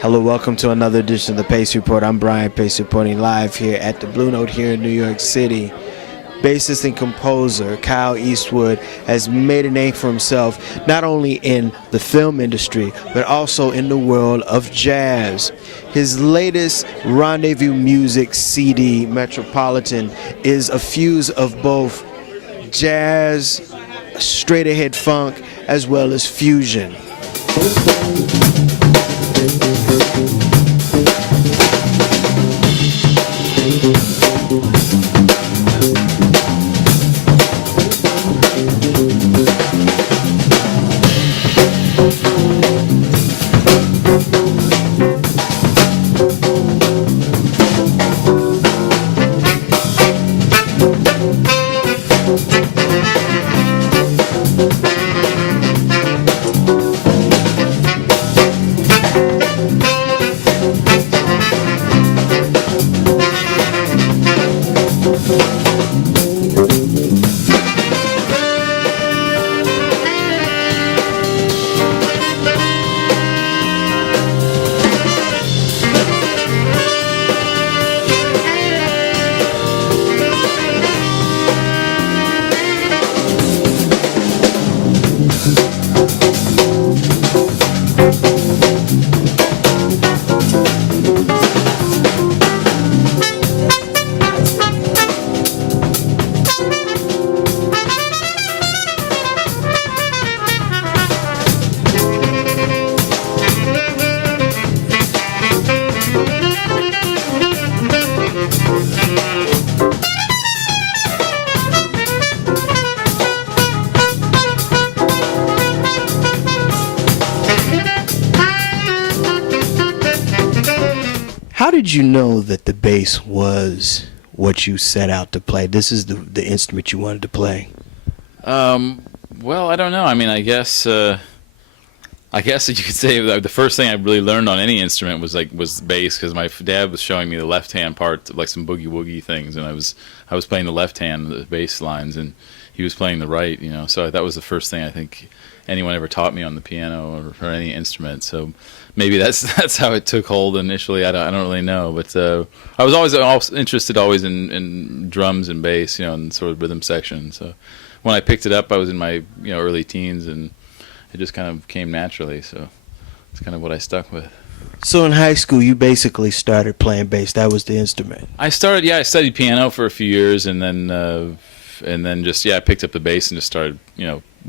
Hello, welcome to another edition of the Pace Report. I'm Brian Pace, reporting live here at the Blue Note here in New York City. Bassist and composer Kyle Eastwood has made a name for himself not only in the film industry but also in the world of jazz. His latest Rendezvous Music CD, Metropolitain, is a fuse of both jazz, straight ahead funk, as well as fusion. How did you know that the bass was what you set out to play? This is the instrument you wanted to play. Well, I don't know. I mean, I guess that you could say the first thing I really learned on any instrument was bass, because my dad was showing me the left hand part, like some Boogie Woogie things, and I was playing the left hand, the bass lines, and he was playing the right. So that was the first thing I think anyone ever taught me on the piano or any instrument. So maybe that's how it took hold initially. I don't really know, but I was always interested in drums and bass, and sort of rhythm section. So when I picked it up, I was in my early teens, and it just kind of came naturally. So it's kind of what I stuck with. So in high school, you basically started playing bass. That was the instrument. I studied piano for a few years, and then I picked up the bass and just started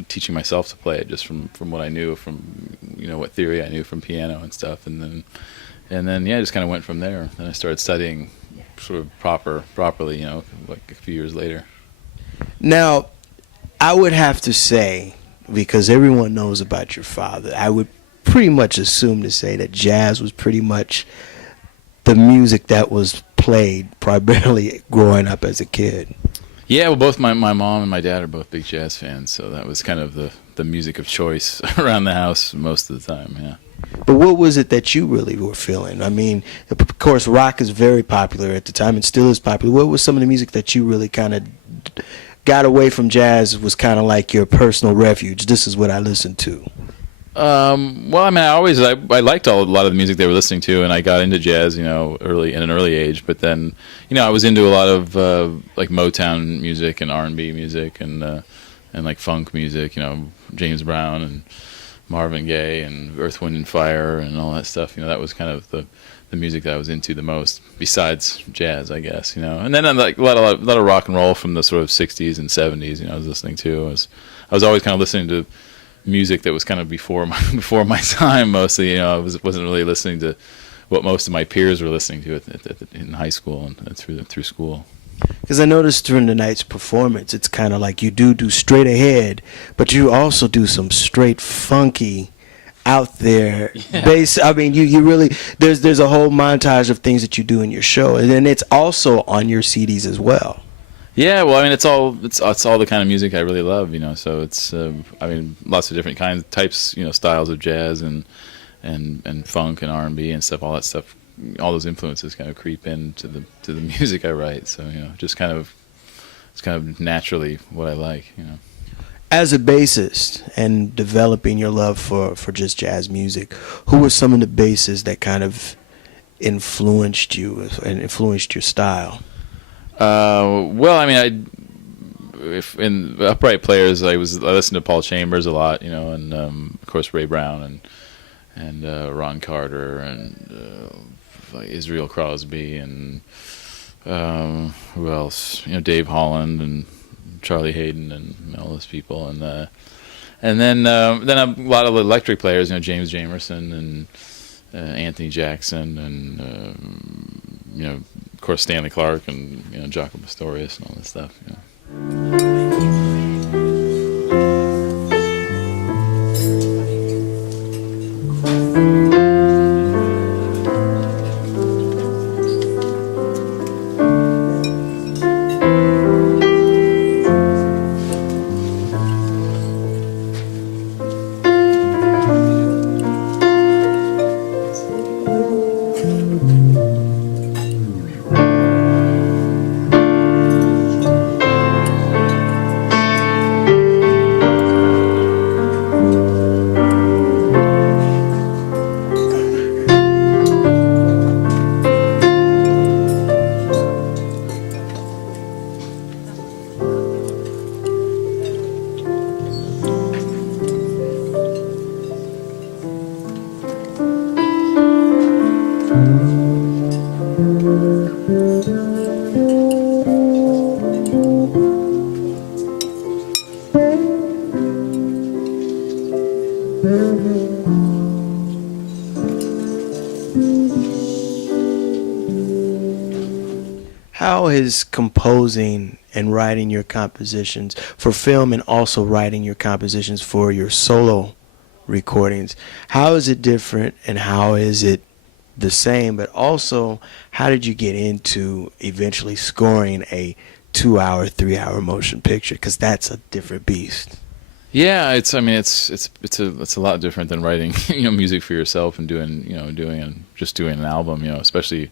teaching myself to play it, just from what I knew, from what theory I knew from piano and stuff, and then just kind of went from there. Then I started studying sort of properly, like a few years later. Now, I would have to say, because everyone knows about your father, I would pretty much assume to say that jazz was pretty much the music that was played primarily growing up as a kid. Yeah, well, both my mom and my dad are both big jazz fans, so that was kind of the music of choice around the house most of the time, yeah. But what was it that you really were feeling? I mean, of course, rock is very popular at the time and still is popular. What was some of the music that you really kind of got away from jazz, was kind of like your personal refuge? This is what I listened to. Well, I mean, I liked a lot of the music they were listening to, and I got into jazz, in an early age. But then, I was into a lot of like Motown music and R&B music and like funk music, James Brown and Marvin Gaye and Earth, Wind and Fire and all that stuff. That was kind of the music that I was into the most, besides jazz, I guess. And then like a lot of rock and roll from the sort of 60s and 70s. I was listening to. I was always kind of listening to music that was kind of before my time mostly. I wasn't really listening to what most of my peers were listening to in high school and through school. Because I noticed during the night's performance, it's kind of like you do straight ahead, but you also do some straight funky, out there bass. I mean, you really, there's a whole montage of things that you do in your show, and then it's also on your CDs as well. Yeah, well, I mean, it's all the kind of music I really love, So it's, I mean, lots of different types, styles of jazz and funk and R&B and stuff. All that stuff, all those influences kind of creep into the music I write. So just it's kind of naturally what I like, As a bassist and developing your love for just jazz music, who were some of the bassists that kind of influenced you and influenced your style? Well, I mean, if in upright players, I listened to Paul Chambers a lot, you know, and of course Ray Brown and Ron Carter and Israel Crosby and who else? You know, Dave Holland and Charlie Hayden and all those people, and then a lot of electric players, you know, James Jamerson and Anthony Jackson and you know, of course Stanley Clarke and, you know, Jaco Pastorius and all this stuff. You know. How is composing and writing your compositions for film and also writing your compositions for your solo recordings, how is it different and how is it the same? But also, how did you get into eventually scoring a 2-hour, 3-hour motion picture? Because that's a different beast. Yeah, it's a lot different than writing, you know, music for yourself and doing an album, you know, especially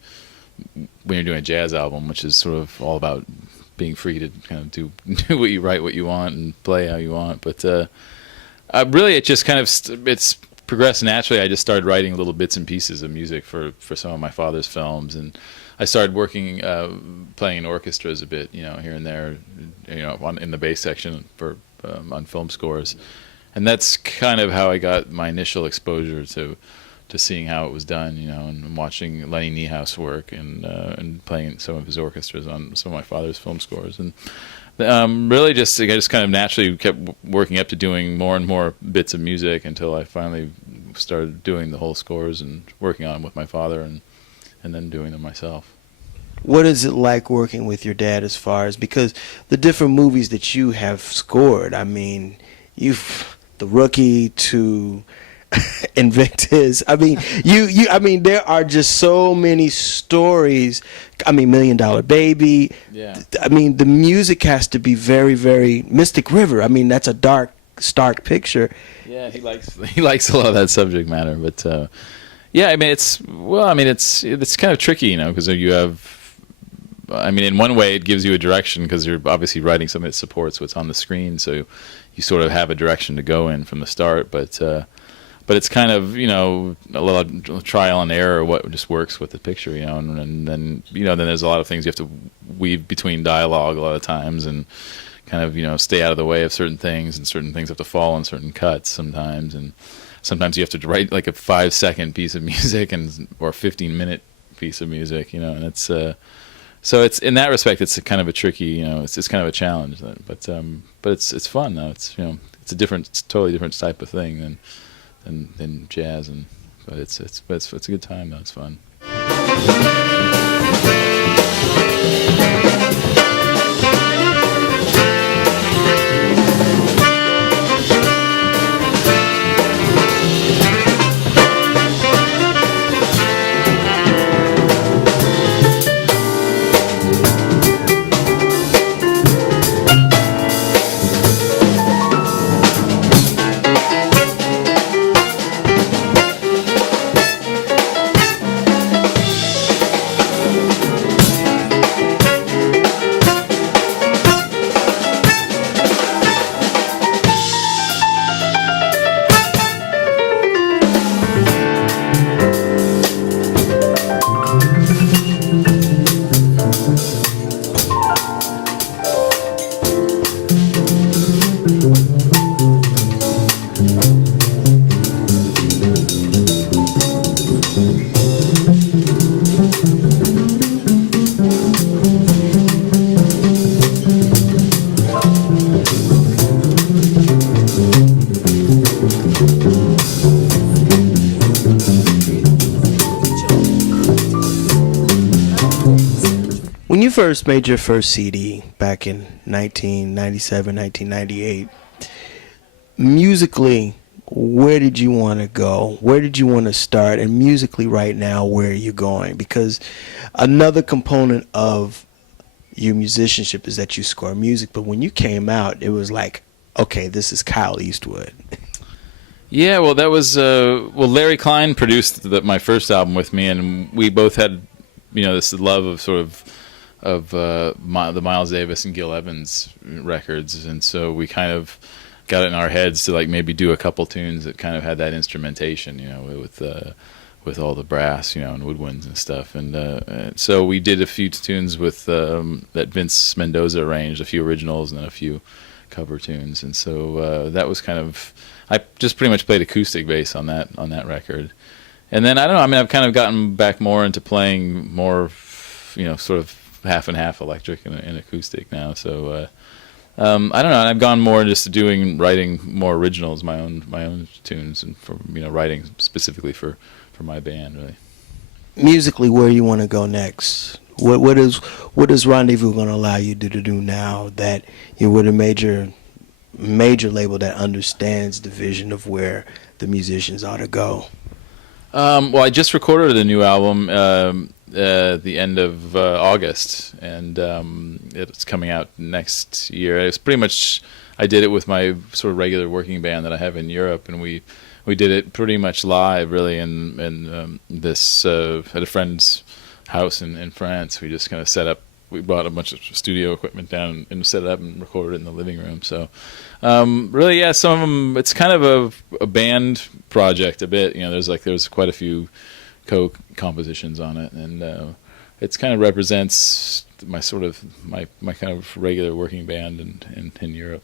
when you're doing a jazz album, which is sort of all about being free to kind of do what you write, what you want, and play how you want. But really, it just kind of it's progressed naturally. I just started writing little bits and pieces of music for some of my father's films, and I started working, playing in orchestras a bit, you know, here and there, you know, in the bass section for on film scores, and that's kind of how I got my initial exposure to seeing how it was done, you know, and watching Lenny Niehaus work and playing some of his orchestras on some of my father's film scores, and really I just kind of naturally kept working up to doing more and more bits of music until I finally started doing the whole scores and working on them with my father and then doing them myself. What is it like working with your dad as far as, because the different movies that you have scored, I mean, The Rookie to Invictus, I mean, I mean, there are just so many stories. I mean, $1 Million Baby. Yeah. I mean, the music has to be very, very Mystic River. I mean, that's a dark, stark picture. Yeah, he likes a lot of that subject matter, but yeah, I mean, it's kind of tricky, you know, because you have. I mean, in one way, it gives you a direction because you're obviously writing something that supports what's on the screen, so you sort of have a direction to go in from the start. But it's kind of, you know, a lot of trial and error what just works with the picture, you know, and then, you know, then there's a lot of things you have to weave between dialogue a lot of times and kind of, you know, stay out of the way of certain things, and certain things have to fall in certain cuts sometimes, and sometimes you have to write like a 5-second piece of music or a 15-minute piece of music, you know, and it's so it's in that respect it's kind of a tricky, you know, it's kind of a challenge, but it's fun though. It's, you know, it's totally different type of thing than jazz, but it's a good time though. It's fun. you first made your first CD back in 1997, 1998, musically, where did you want to go? Where did you want to start? And musically right now, where are you going? Because another component of your musicianship is that you score music. But when you came out, it was like, okay, this is Kyle Eastwood. Yeah, well, that was Larry Klein produced my first album with me, and we both had, this love of sort of the Miles Davis and Gil Evans records, and so we kind of got it in our heads to like maybe do a couple tunes that kind of had that instrumentation, with all the brass, and woodwinds and stuff, and so we did a few tunes with that Vince Mendoza arranged, a few originals and then a few cover tunes, and so that was kind of, I just pretty much played acoustic bass on that record, and then I don't know, I mean, I've kind of gotten back more into playing more, sort of half and half electric and acoustic now, so. I don't know. I've gone more just writing more originals, my own tunes, and for writing specifically for my band, really. Musically, where you want to go next? What is Rendezvous going to allow you to do now that you're with a major label that understands the vision of where the musicians ought to go? Well, I just recorded a new album at the end of August, and it's coming out next year. It's pretty much, I did it with my sort of regular working band that I have in Europe, and we did it pretty much live, really, in this at a friend's house in France. We just kind of set up. We brought a bunch of studio equipment down and set it up and recorded it in the living room. So, really, yeah, some of them, it's kind of a band project a bit. There's quite a few co-compositions on it, and it's kind of represents my kind of regular working band in Europe.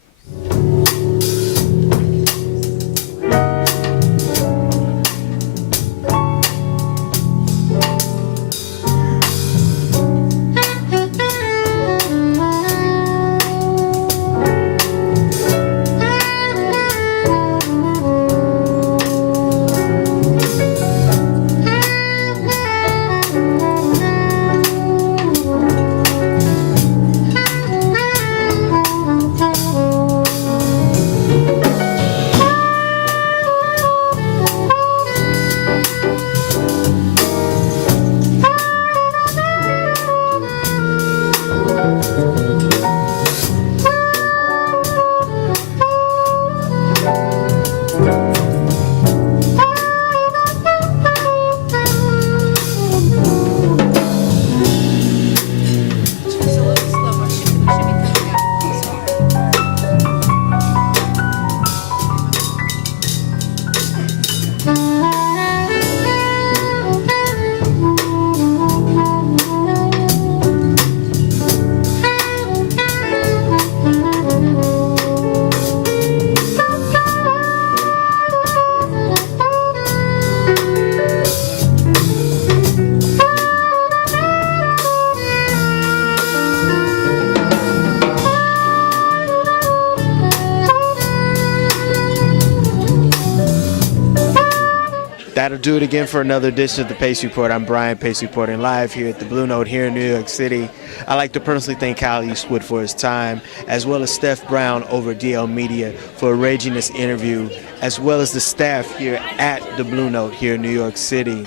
That'll do it again for another edition of the Pace Report. I'm Brian Pace reporting live here at the Blue Note here in New York City. I'd like to personally thank Kyle Eastwood for his time, as well as Steph Brown over at DL Media for arranging this interview, as well as the staff here at the Blue Note here in New York City.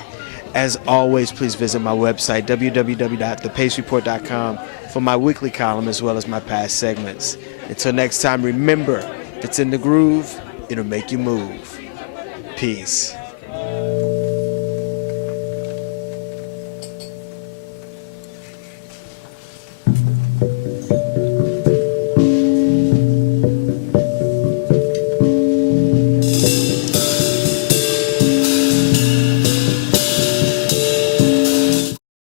As always, please visit my website, www.thepacereport.com, for my weekly column as well as my past segments. Until next time, remember, if it's in the groove, it'll make you move. Peace.